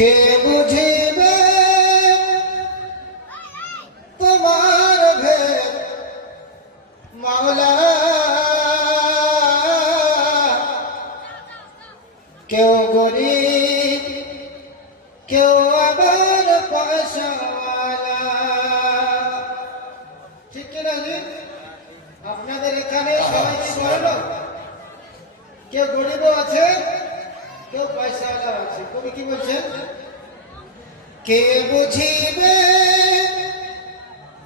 কে বুঝিবে তোমার ভেদ মাওলা, কেউ গরিব কেউ আবার পয়সাওয়ালা। ঠিক কিনা জি? আপনাদের এখানে সবাই কি বড়লোক? কেউ গরিবও আছে, কেউ পয়সাওয়ালা আছে। কবি কি বলছেন? কে বুঝিবে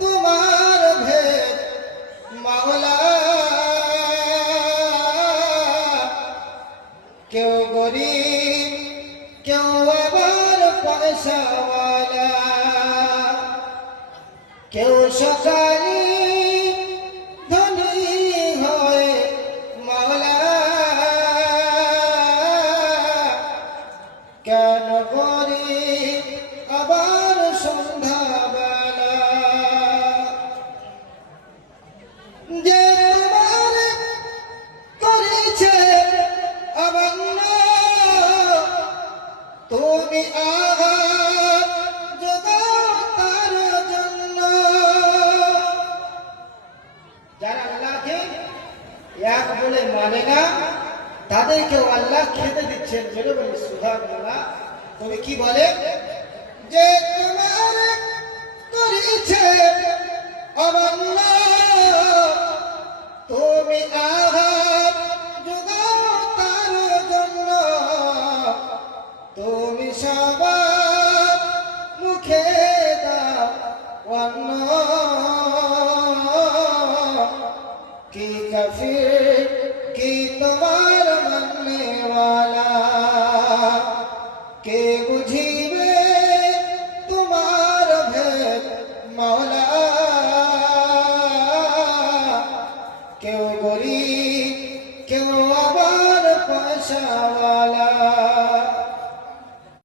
তোমার ভেদ মাওলা, কেউ গরিব কেউ আবার পয়সাওয়ালা, কেউ সকালে ধনী হয় মাওলা, কেন গরিব আবার সন্ধ্যাবেলা। যে তোমার করেছে অমান্য, তুমি আঘাত যোগাও তার জন্য। যারা আল্লাহকে এক বলে মানে না, তাদেরকেও আল্লাহ খেতে দিচ্ছেন। বলে বলি সুবহানাল্লাহ। তবে কি বলে? যে তোমার করেছে অমান্য, তুমি আঘাত যোগাও তার জন্য। তুমি সবার মুখে দাও অন্ন, কি কাফির কি তোমার মাননেওয়ালা। কে বুঝিবে তোমার ভেদ মাওলা, কেউ গরিব কেউ আবার পয়সাওয়ালা।